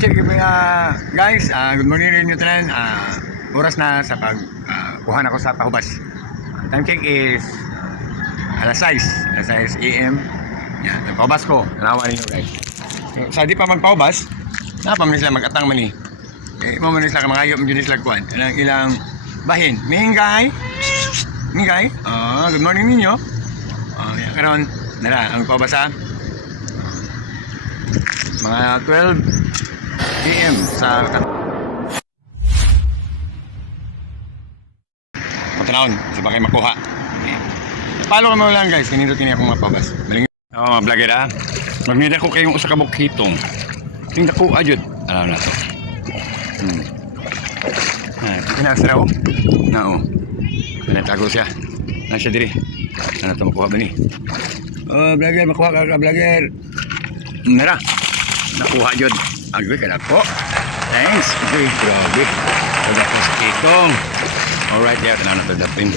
check mga guys, ah, good morning rin. Ah, oras na sa pag ah, kuha na ako sa pahubas. Time check is ah, alas 6, alas 6 AM. Yan, ang pahubas ko. Tanawa ninyo guys. Sa di pa magpahubas, napa man sila mag-atang man eh. Eh, mo man sila mga ayop mo sila kuan. Ilang ilang bahin. Mingay. Mingay. Ah, good morning ninyo. Yan karon nara ang pahubas ah. Mga 12 PM sa Matanawon, sa bakay makuha. Follow mo lang guys, kanino kini akong mapabas. Daling Oo, mga vlogger ah. Magnida ko kayong usa ka bukitong. Tingda ko ajud. Alam na to. Hmm. Ah, kinasra oh. Na oh. Pinatago. Na siya diri. Ano to makuha ba ni? Oh, vlogger, makuha ka ka vlogger. Nara. Nakuha jud. Agoy ka na po. Thanks. Agoy, grabe. Tada ko sa kitong. Alright, yeah. Tanaw na ito dapin.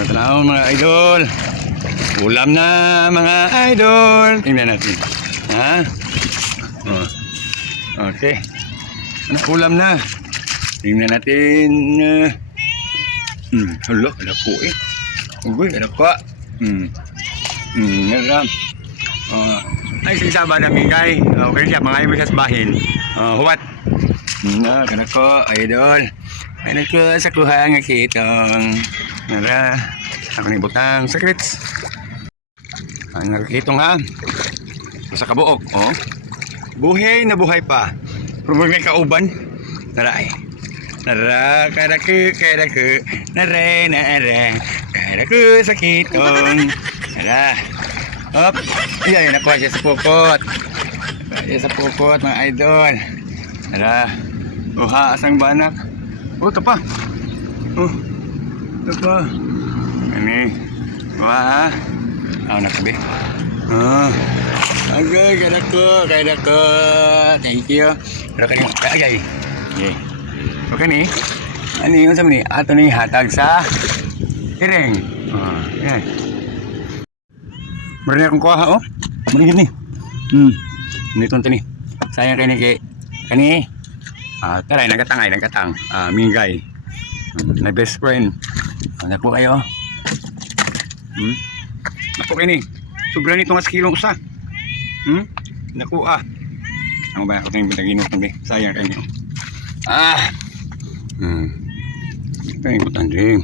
Tanaw mga idol. Ulam na mga idol. Tingnan natin. Ha? Oh. Okay. Ano, ulam na. Tingnan natin. Uh, hmm, hala, kada po eh. Ugoy, kada ko. Hmm. Hmm, nara. Ay, sigsaba na mingay. Okay siya, mga ibig bahin. Uh, huwat. Na, kana idol. Ay, nako, sa kuha nga kitong. Nara, ako ni butang secrets. Ang nakikitong ha. Sa kabuok, oh. Buhay na buhay pa. Pero may kauban. Nara ay. Nara, karaku, karaku. Nara, nara. Karaku sa kitong. Nara. Hop. Iya, nakuha siya sa pukot. Nakuha sa pukot, mga idol. Nara. Uha, asang banak. Oh, ito pa. Oh. Ito pa. Ini. Uha, ha. Ah, nakabi. Ah. Agay, kada ko, kada ko. Thank you. Pero kanina, ay, ay. Okay. So, kani, ano yung sabi ni, ato ni hatag sa hiring. Ah, yan. Meron akong kuha, oh. Manigit ni. Hmm. Nito ni. Sayang kani kay kani. Ah, taray nagatangay, nagatang. Ah, mingay. Hmm, my best friend. Ah, naku kayo. Hmm. Naku kani. Sobra nito nga kilong usa. Hmm? Naku ah. Ang ba ako tayong bitaginot ni. Sayang kayo. Ah. Hmm. Ito yung butan din.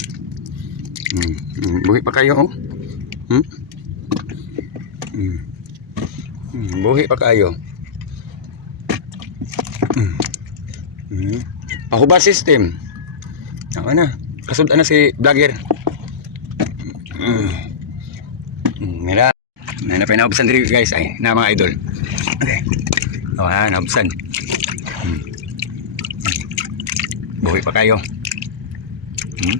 Hmm. hmm. Buhi pa kayo, oh. Hmm? Hmm. Hmm. Buhi pa kayo. Hmm. Hmm. Pahubar system. Ako na. Kasundan na si vlogger. Hmm. Hmm. Mira. Na na pinaubsan diri guys ay na mga idol. Okay. Oh, ha, naubsan. Hmm. Buhi pa kayo. Hmm.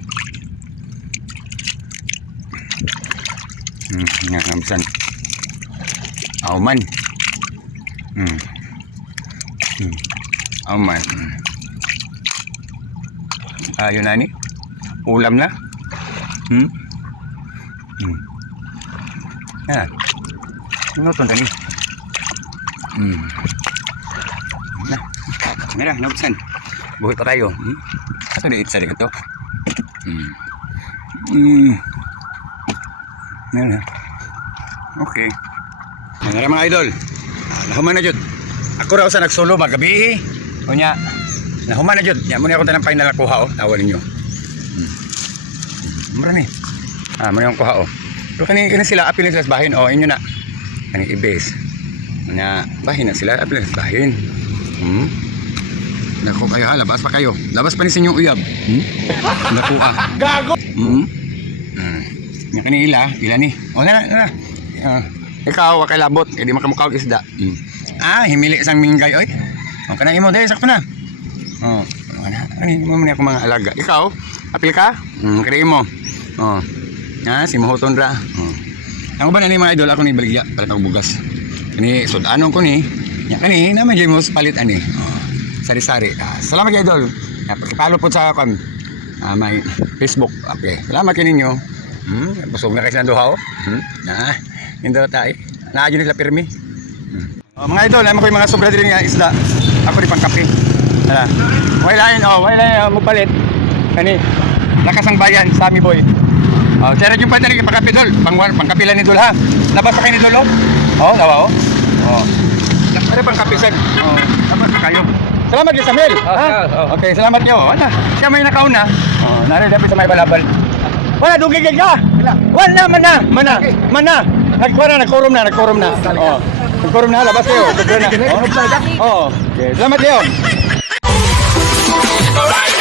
Hmm, nga naubsan. Auman. Hmm. Hmm. Auman. Ayun na ni. Ulam na. Hmm. Hmm. Ah. Ano to tani? Hmm. Na. Mira, nabuksan. Buhay pa tayo. Hmm? Ato na itsa ito. Hmm. Hmm. Mira. Okay. Mga mga idol. Nahuman na jud. Ako raw sa nagsulo magabi. Unya. Nahuman na jud. Ya mo ni ako tanang final kuha oh. Tawa ninyo. Hmm. Marami. Ah, mo yung kuha oh. Pero kani kani sila apil sa bahin oh, inyo na. Kani ibes. Na bahin na sila apil sa bahin. Hmm. Nako kayo ha, labas pa kayo. Labas pa ni sa inyong uyab. Hmm? Nako ah. Gago. Hmm. Hmm. Yung kani ila, ila ni. Oh, na na. Ah. Ikaw, wa kay labot, eh di makamukhaw isda. Hmm. Ah, himili isang minggay oy. Oh, kana imo dai sakto na. Oh, ana, ani mo man ako mga alaga. Ikaw, apil ka? Hmm, kana imo. Oh. Ha, si Mahoton ra. Oh. Ang ba na ni mga idol ako ni baligya para kag bugas. Kani sudanon ko ni. Ya kani naman jay mo palit ani. Oh. Sari-sari. Ah, salamat idol. Pakipalo po sa kan. Ah, may Facebook. Okay. Salamat kaninyo. Hmm, busog na kayo sa duha. Hmm. Na, hindi tayo. Naadyo nila pirmi. Oh, mga idol, naman ko yung mga sobra din nga isda. Ako rin pang kape. Hala. Okay lain, oh, okay lain, oh, mupalit. Kani, lakas ang bayan, Sami boy. Oh, sir, yung pa na rin pang kape dol. Pang, pang kape lang ni dol ha. Labas kayo ni dol, oh. Oh, nawa, oh. Oh. Ano pang kape, sir? Oh, labas kayo. Salamat kay Samuel. Oh, ha? sir, oh. Okay, salamat niyo. Wala. Siya may nakauna. Oh, narin dapat sa may balabal. Wala, dugigig ka. Wala, mana, mana, mana. Nagkuha na, na, nagkurom na. Oh. Nagkurom na, labas kayo. Nagkurom na. Oh, oh. Okay, salamat kayo. Alright.